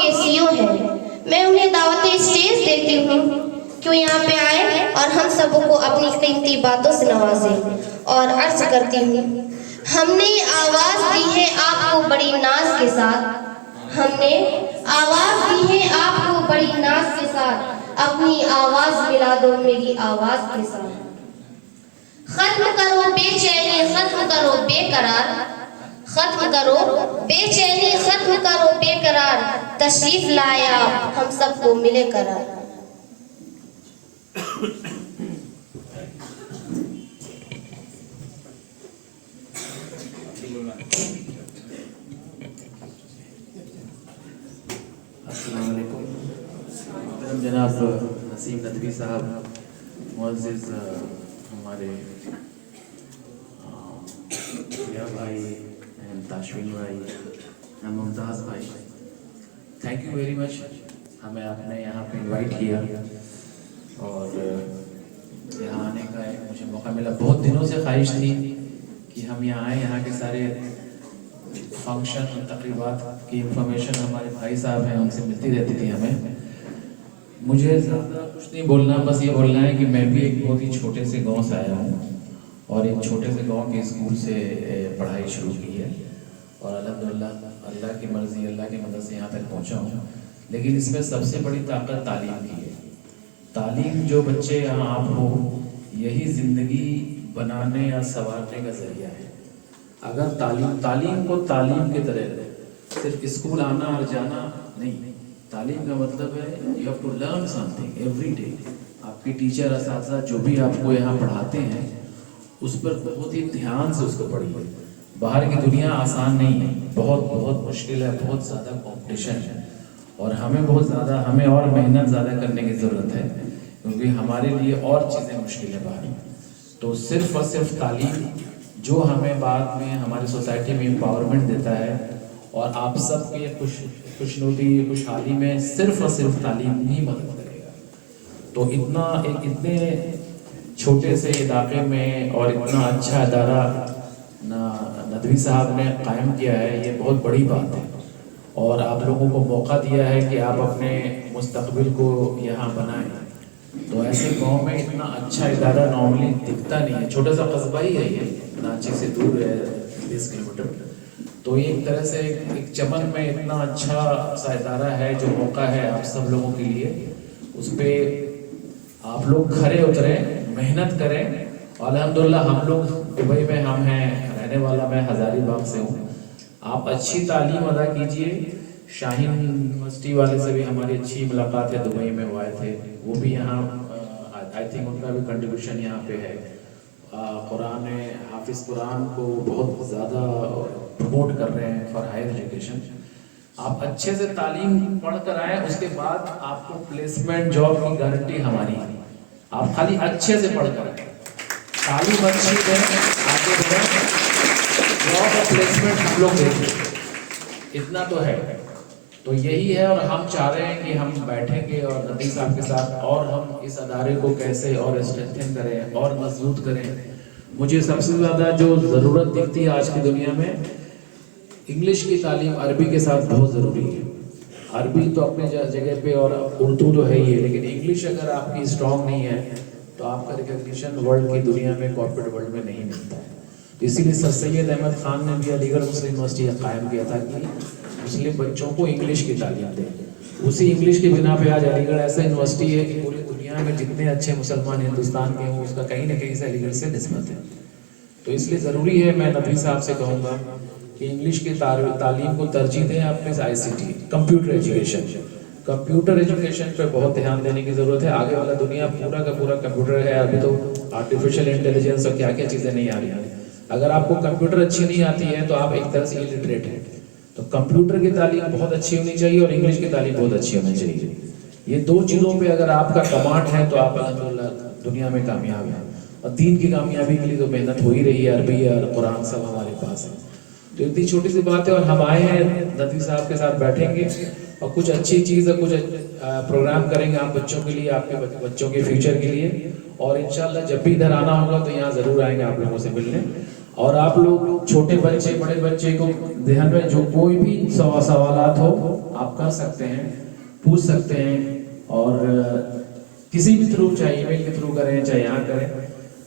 کے CEO ہیں. میں انہیں دعوت اسٹیج دیتی ہوں کہ وہ یہاں پہ آئے اور ہم سبوں کو اپنی قیمتی باتوں سے نوازیں. اور عرض کرتی ہوں، ہم نے آواز دی ہے آپ کو بڑی ناز کے ساتھ. ہم نے آواز دی ہے آپ کو بڑی ناز کے ساتھ. اپنی آواز ملا دو میری آواز کے ساتھ. ختم کرو بے چینی، ختم کرو بے قرار. ختم کرو بے چینی، ختم کرو بے قرار. تشریف لائے آپ، ہم سب کو ملے قرار. السلام علیکم. جناب نسیم ندوی صاحب، معزز ہمارے ریا بھائی، تاشوین بھائی، ممتاز بھائی، تھینک یو ویری مچ. ہمیں آپ نے یہاں پہ انوائٹ کیا اور یہاں آنے کا ایک مجھے موقع ملا. بہت دنوں سے خواہش تھی کہ ہم یہاں آئیں. یہاں کے سارے فنکشن اور تقریبات کی انفارمیشن ہمارے بھائی صاحب ہیں، ان سے ملتی رہتی تھی ہمیں. مجھے زیادہ کچھ نہیں بولنا، بس یہ بولنا ہے کہ میں بھی ایک بہت ہی چھوٹے سے گاؤں سے آیا ہوں اور ایک چھوٹے سے گاؤں کے اسکول سے پڑھائی شروع کی ہے اور الحمدللہ اللہ کی مرضی، اللہ کی مدد سے یہاں تک پہنچا ہوں. لیکن اس میں سب سے بڑی طاقت تعلیم کی ہے. تعلیم جو بچے یہاں آپ ہو، یہی زندگی بنانے یا سنوارنے کا ذریعہ ہے. اگر تعلیم کو تعلیم کی طرح صرف اسکول آنا اور جانا نہیں، تعلیم کا مطلب ہے you have to learn something every day. آپ کی ٹیچر اساتذہ جو بھی آپ کو یہاں پڑھاتے ہیں اس پر بہت ہی دھیان سے اس کو پڑھیے. باہر کی دنیا آسان نہیں ہے، بہت بہت مشکل ہے، بہت زیادہ کمپٹیشن ہے اور ہمیں اور محنت زیادہ کرنے کی ضرورت ہے کیونکہ ہمارے لیے اور چیزیں مشکل ہے باہر. تو صرف اور صرف تعلیم جو ہمیں بعد میں ہماری سوسائٹی میں امپاورمنٹ دیتا ہے اور آپ سب کے خوشنودی خوشحالی میں صرف اور صرف تعلیم ہی مدد کرے گا. تو اتنے چھوٹے سے علاقے میں اور اتنا اچھا ادارہ ندوی صاحب نے قائم کیا ہے، یہ بہت بڑی بات ہے. اور آپ لوگوں کو موقع دیا ہے کہ آپ اپنے مستقبل کو یہاں بنائیں. تو ایسے گاؤں میں اتنا اچھا ادارہ نارملی دکھتا نہیں ہے. چھوٹا سا قصبہ ہی ہے یہ، کراچی سے دور ہے 20 کلومیٹر. تو یہ ایک طرح سے ایک چمن میں اتنا اچھا سا ادارہ ہے جو موقع ہے آپ سب لوگوں کے لیے. اس پہ آپ لوگ کھرے اتریں، محنت کریں. الحمدللہ ہم لوگ دبئی میں ہم ہیں، رہنے والا میں ہزاری باغ سے ہوں. آپ اچھی تعلیم ادا کیجئے. شاہین یونیورسٹی والے سے بھی ہماری اچھی ملاقات ہے، دبئی میں وہ آئے تھے. وہ بھی یہاں آئی تھنک ان کا بھی کنٹریبیوشن یہاں پہ ہے. قرآن حافظ قرآن کو بہت زیادہ پروموٹ کر رہے ہیں فار ہائر ایجوکیشن. آپ اچھے سے تعلیم پڑھ کر آئیں، اس کے بعد آپ کو پلیسمنٹ جاب کی گارنٹی ہماری ہے. آپ خالی اچھے سے پڑھ کر آئیں، تعلیم اچھی دیں، آگے بڑھیں، جاب اور پلیسمنٹ ہم لوگ دیں گے. اتنا تو ہے. تو یہی ہے اور ہم چاہ رہے ہیں کہ ہم بیٹھیں گے اور ندوی صاحب کے ساتھ اور ہم اس ادارے کو کیسے اور اسٹرینتھن کریں اور مضبوط کریں. مجھے سب سے زیادہ جو ضرورت دکھتی ہے آج کی دنیا میں، انگلش کی تعلیم عربی کے ساتھ بہت ضروری ہے. عربی تو اپنے جگہ پہ اور اردو تو ہے ہی ہے، لیکن انگلش اگر آپ کی اسٹرانگ نہیں ہے تو آپ کا ریکگنیشن ورلڈ کی دنیا میں، کارپوریٹ ورلڈ میں نہیں ملتا ہے. اسی لیے سر سید احمد خان نے بھی علی گڑھ مسلم یونیورسٹی قائم کیا تھا کہ مسلم بچوں کو انگلش کی تعلیم دیں. اسی انگلش کی بنا پہ آج علی گڑھ ایسا یونیورسٹی ہے کہ پوری دنیا میں جتنے اچھے مسلمان ہندوستان کے ہوں اس کا کہیں نہ کہیں سے علی گڑھ سے نسبت ہے. تو اس لیے ضروری ہے، میں ندوی صاحب سے کہوں گا کہ انگلش کی تعلیم کو ترجیح دیں. اپنے ICT کمپیوٹر ایجوکیشن پہ بہت دھیان دینے کی ضرورت ہے. آگے والا دنیا پورا کا پورا کمپیوٹر ہے. ابھی تو آرٹیفیشل انٹیلیجنس اور کیا کیا چیزیں نہیں آ رہی ہیں. اگر آپ کو کمپیوٹر اچھی نہیں آتی ہے تو آپ ایک طرح سے الٹریٹ ہیں. تو کمپیوٹر کی تعلیم بہت اچھی ہونی چاہیے اور انگلش کی تعلیم بہت اچھی ہونی چاہیے. یہ دو چیزوں پہ اگر آپ کا کمانڈ ہے تو آپ الحمدللہ دنیا میں کامیاب ہیں. اور دین کی کامیابی کے لیے تو محنت ہو ہی رہی ہے. عربی اور قرآن سب ہمارے پاس ہے. تو اتنی چھوٹی سی بات ہے اور ہم آئے ہیں ندوی صاحب کے ساتھ بیٹھیں گے اور کچھ اچھی چیز اور کچھ پروگرام کریں گے آپ بچوں کے لیے، آپ کے بچوں کے فیوچر کے لیے. اور انشاءاللہ جب بھی ادھر آنا ہوگا تو یہاں ضرور آئیں گے آپ لوگوں سے ملنے. اور آپ لوگ چھوٹے بچے بڑے بچے کو ذہن میں جو کوئی بھی سوالات ہو آپ کر سکتے ہیں, پوچھ سکتے ہیں, اور کسی بھی تھرو, چاہے ای میل کے تھرو کریں چاہے یہاں کریں.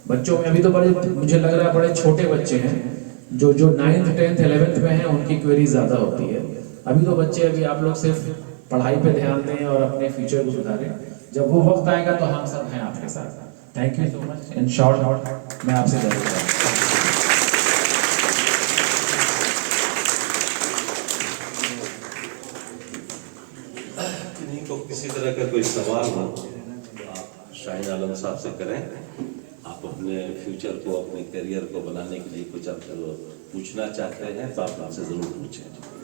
بچوں میں ابھی تو بڑے, مجھے لگ رہا ہے بڑے چھوٹے بچے ہیں جو 9th 10th 11th میں ہیں, ان کی کوئری زیادہ ہوتی ہے. ابھی تو بچے, ابھی آپ لوگ صرف پڑھائی پہ دھیان دیں اور اپنے فیوچر کو سدھاریں. جب وہ وقت آئے گا تو ہم سب ہیں آپ کے ساتھ. Thank you so much. In short میں آپ سے ضرور کروں. کنہیں کو کسی طرح کا کوئی سوال ہو آپ شاہین عالم صاحب سے کریں. آپ اپنے فیوچر کو, اپنے کیریئر کو بنانے کے لیے کچھ آپ پوچھنا چاہتے ہیں تو آپ ان سے ضرور پوچھیں.